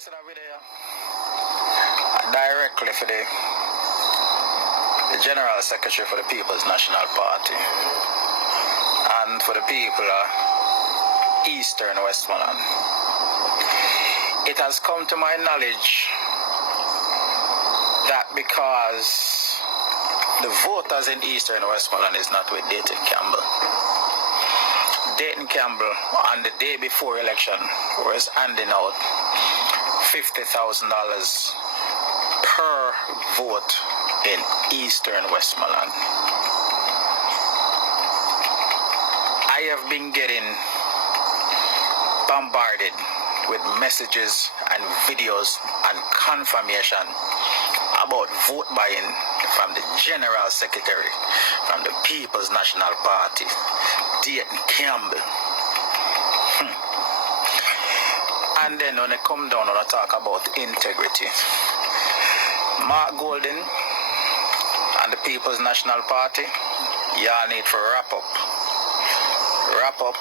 It's a video directly for the General Secretary for the People's National Party and for the people of Eastern Westmoreland. It has come to my knowledge that because the voters in Eastern Westmoreland is not with Dayton Campbell. Dayton Campbell, on the day before election, was handing out $50,000 per vote in Eastern Westmoreland. I have been getting bombarded with messages and videos and confirmation about vote buying from the General Secretary from the People's National Party, Dayton Campbell. And then when I come down and I talk about integrity, Mark Golden and the People's National Party, y'all need to wrap up,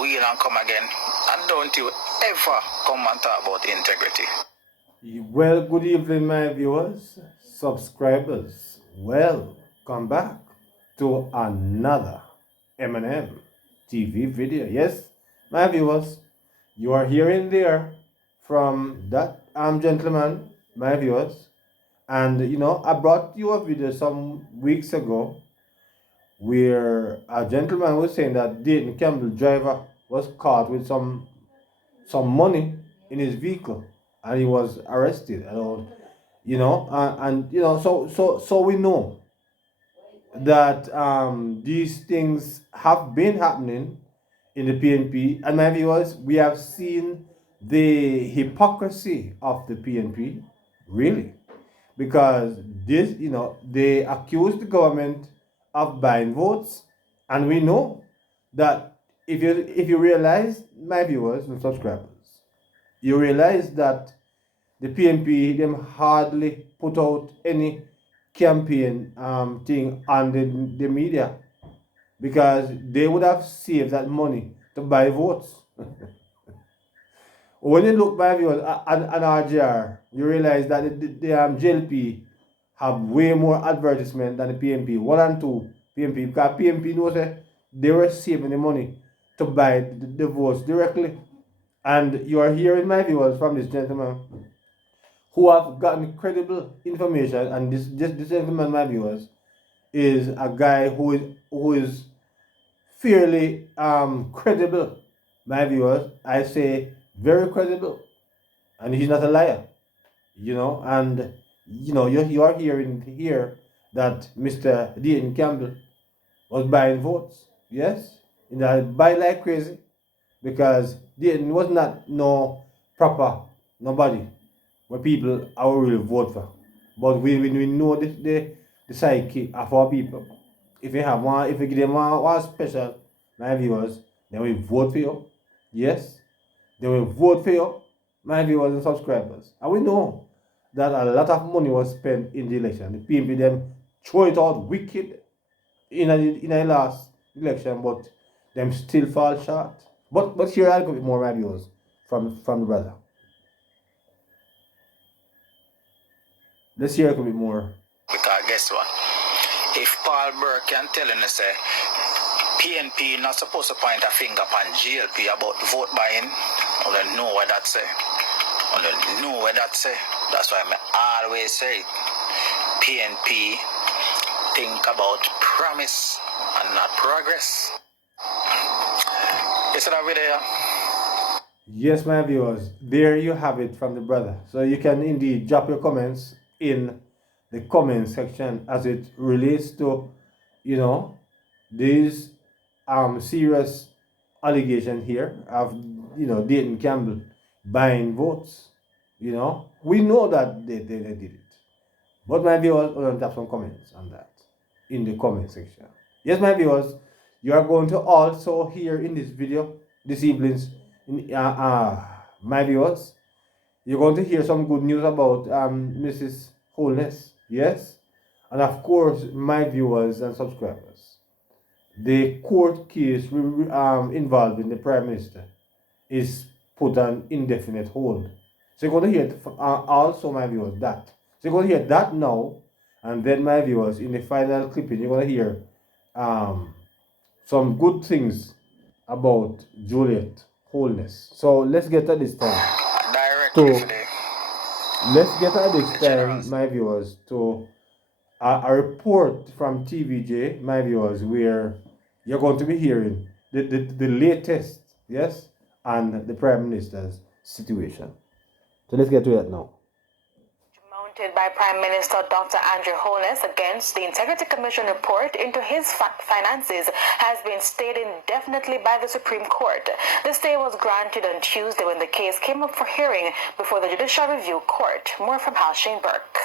wheel and come again, and don't you ever come and talk about integrity. Well, good evening, my viewers, subscribers. Welcome back to another M&M TV video. Yes, my viewers, you are hearing there from that gentleman, my viewers. And I brought you a video some weeks ago where a gentleman was saying that Dayton Campbell driver was caught with some money in his vehicle and he was arrested. So we know that these things have been happening in the PNP. And my viewers, we have seen the hypocrisy of the PNP, really, because this, they accuse the government of buying votes, and we know that if you realize, my viewers and subscribers, you realize that the PNP, them hardly put out any campaign thing on the media, because they would have saved that money to buy votes. When you look, my viewers, at RGR, you realize that the JLP have way more advertisement than the PNP, 1 and 2 PNP, because PNP knows that they were saving the money to buy the votes directly. And you are hearing, my viewers, from this gentleman who have gotten credible information, and this gentleman, my viewers, is a guy who is fairly credible, my viewers. I say very credible, and he's not a liar, and you are hearing here that Mr. Dayton Campbell was buying votes. Yes, buy like crazy, because Dayton was not no proper nobody where people are really vote for. But we know the psyche of our people. If you give them one special, my viewers, then we vote for you. Yes, they will vote for you, my viewers and subscribers. And we know that a lot of money was spent in the election. The PNP them throw it out wicked in the last election, but them still fall short. But here I'll go with more, my viewers, from the brother. Let's hear a bit more. Because guess what? If Paul Burke can tell you, say, PNP not supposed to point a finger upon GLP about vote buying, I don't know what that say. That's why I always say PNP think about promise and not progress. Is that video? Yes, my viewers, there you have it from the brother. So you can indeed drop your comments in the comment section as it relates to, these serious allegation here of, Dayton Campbell buying votes. We know that they did it. But my viewers, we'll have some comments on that in the comment section. Yes, my viewers, you are going to also hear in this video, this evening's, my viewers, you're going to hear some good news about Mrs. Holness. Yes, and of course, my viewers and subscribers, the court case involving the Prime Minister is put on indefinite hold. So you're going to hear also, my viewers, that. So you're going to hear that now, and then, my viewers, in the final clipping, you're going to hear some good things about Juliette wholeness. So let's get at this time. Directly today. Let's get at this time, my viewers, to a report from TVJ, my viewers, where you're going to be hearing the latest, yes, and the Prime Minister's situation. So let's get to that now. Mounted by Prime Minister Dr. Andrew Holness against the Integrity Commission report into his finances has been stayed indefinitely by the Supreme Court. The stay was granted on Tuesday when the case came up for hearing before the Judicial Review Court. More from Halshane Burke.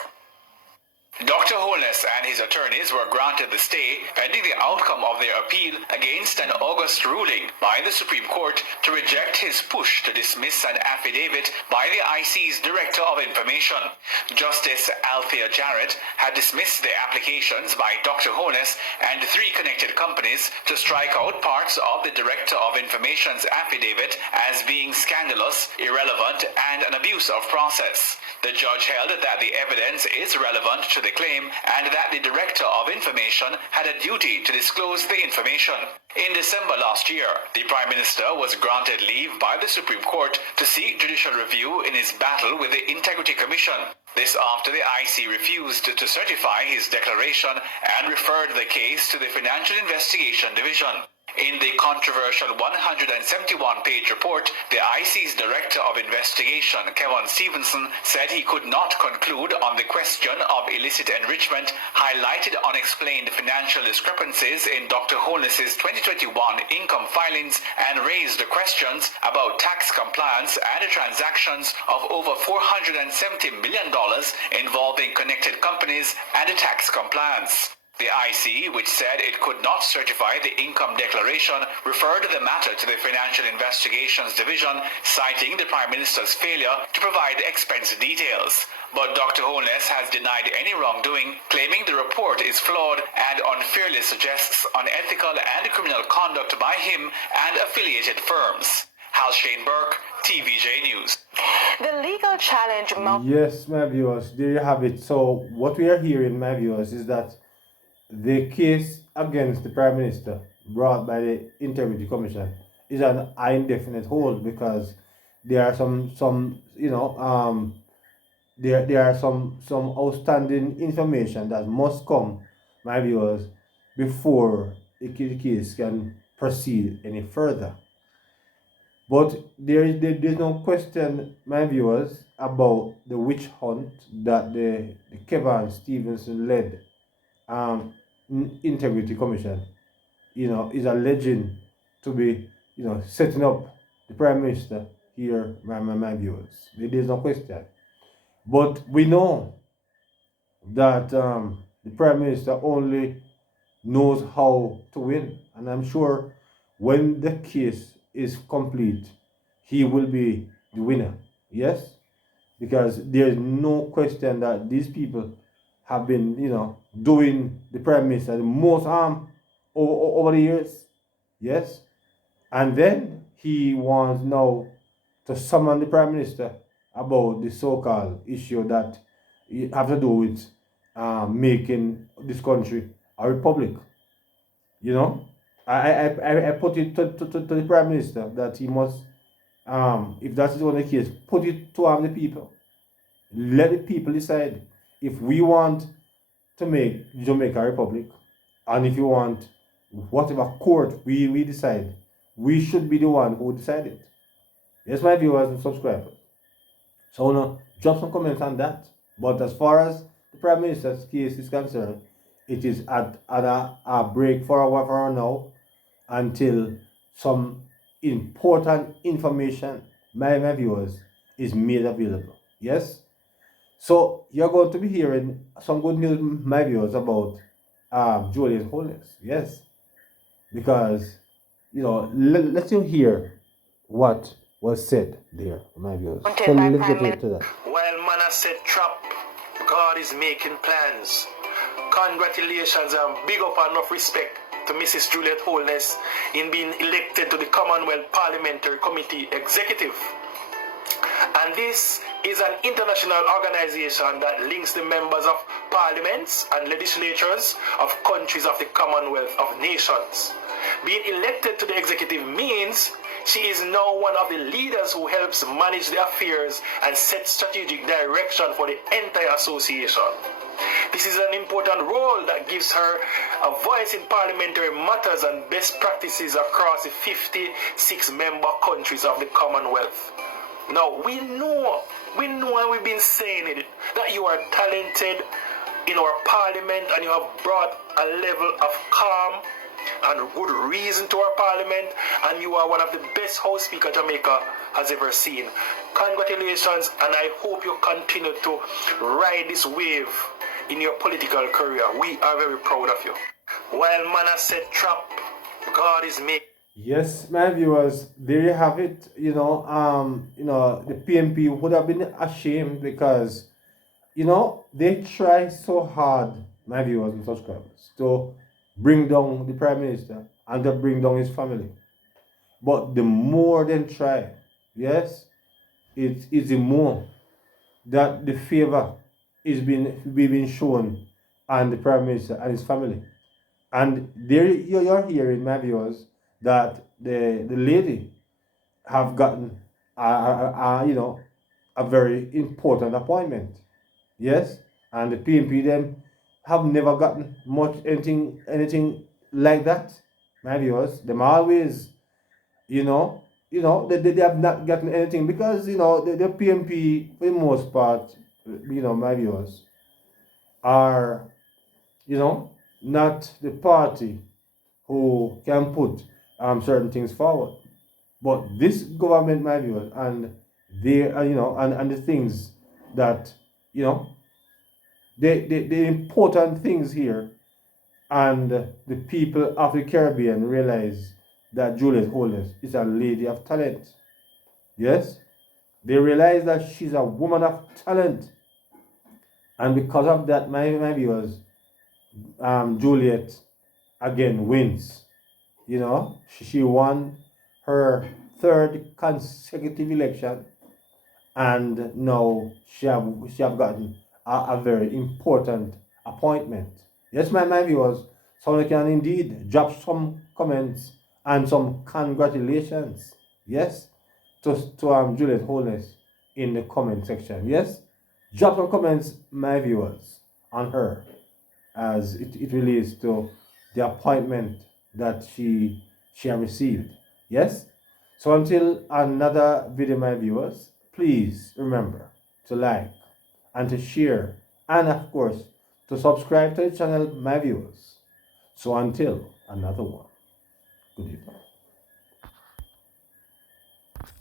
Dr. Holness and his attorneys were granted the stay pending the outcome of their appeal against an August ruling by the Supreme Court to reject his push to dismiss an affidavit by the IC's Director of Information. Justice Althea Jarrett had dismissed the applications by Dr. Holness and 3 connected companies to strike out parts of the Director of Information's affidavit as being scandalous, irrelevant, and an abuse of process. The judge held that the evidence is relevant to the claim and that the Director of Information had a duty to disclose the information. In December last year, the Prime Minister was granted leave by the Supreme Court to seek judicial review in his battle with the Integrity Commission. This after the IC refused to certify his declaration and referred the case to the Financial Investigation Division. In the controversial 171-page report, the IC's Director of Investigation, Kevin Stevenson, said he could not conclude on the question of illicit enrichment, highlighted unexplained financial discrepancies in Dr. Holness's 2021 income filings, and raised questions about tax compliance and transactions of over $470 million involving connected companies and tax compliance. The IC, which said it could not certify the income declaration, referred the matter to the Financial Investigations Division, citing the Prime Minister's failure to provide expense details. But Dr. Holness has denied any wrongdoing, claiming the report is flawed and unfairly suggests unethical and criminal conduct by him and affiliated firms. Halshane Burke, TVJ News. The legal challenge... Yes, my viewers, there you have it. So what we are hearing, my viewers, is that the case against the Prime Minister brought by the Integrity Commission is an indefinite hold because there are some there are some outstanding information that must come, my viewers, before the case can proceed any further. But there's no question, my viewers, about the witch hunt that the Kevin Stevenson led Integrity Commission, is alleging to be, setting up the Prime Minister here, my viewers. There's no question. But we know that the Prime Minister only knows how to win. And I'm sure when the case is complete, he will be the winner. Yes? Because there's no question that these people have been, doing the Prime Minister the most harm over the years. Yes? And then he wants now to summon the Prime Minister about the so-called issue that have to do with making this country a republic. I put it to the Prime Minister that he must, if that is one of the case, put it to the people. Let the people decide if we want to make Jamaica a republic, and if you want whatever court we decide, we should be the one who decide it. Yes, my viewers and subscribers. So now, drop some comments on that. But as far as the Prime Minister's case is concerned, it is at a break for a while now until some important information, my viewers, is made available. Yes? So you're going to be hearing some good news, my viewers, about Juliette's wholeness. Yes. Because, let's hear what was said there, my viewers. So let's get into that. While man has set trap, God is making plans. Congratulations and big up and enough respect to Mrs. Juliette Holness in being elected to the Commonwealth Parliamentary Committee Executive. And this is an international organization that links the members of parliaments and legislatures of countries of the Commonwealth of Nations. Being elected to the executive means she is now one of the leaders who helps manage the affairs and set strategic direction for the entire association. This is an important role that gives her a voice in parliamentary matters and best practices across the 56 member countries of the Commonwealth. Now, we know and we've been saying it, that you are talented in our parliament and you have brought a level of calm and good reason to our parliament, and you are one of the best House Speaker Jamaica has ever seen. Congratulations, and I hope you continue to ride this wave in your political career. We are very proud of you. While man has set trap, God is making. Yes, my viewers, there you have it. The PNP would have been ashamed because, they try so hard, my viewers and subscribers, to bring down the Prime Minister and to bring down his family. But the more they try, yes, it is the more that the favor is being shown on the Prime Minister and his family. And there you're hearing, my viewers, that the lady have gotten a very important appointment. Yes, and the PNP them have never gotten much anything like that. My viewers, them always, they have not gotten anything because the PNP for the most part, my viewers, are not the party who can put certain things forward. But this government, my viewers, and they and the things that the important things here, and the people of the Caribbean realize that Juliette Holness is a lady of talent. Yes, they realize that she's a woman of talent, and because of that, my viewers, Juliette again wins. She won her third consecutive election, and now she have gotten a very important appointment. Yes, my viewers, so you can indeed drop some comments and some congratulations. Yes, to Juliette Holness in the comment section. Yes, drop some comments, my viewers, on her as it relates to the appointment that she has received. Yes. So until another video, my viewers, please remember to like and to share, and of course to subscribe to the channel, my viewers. So until another one, good evening.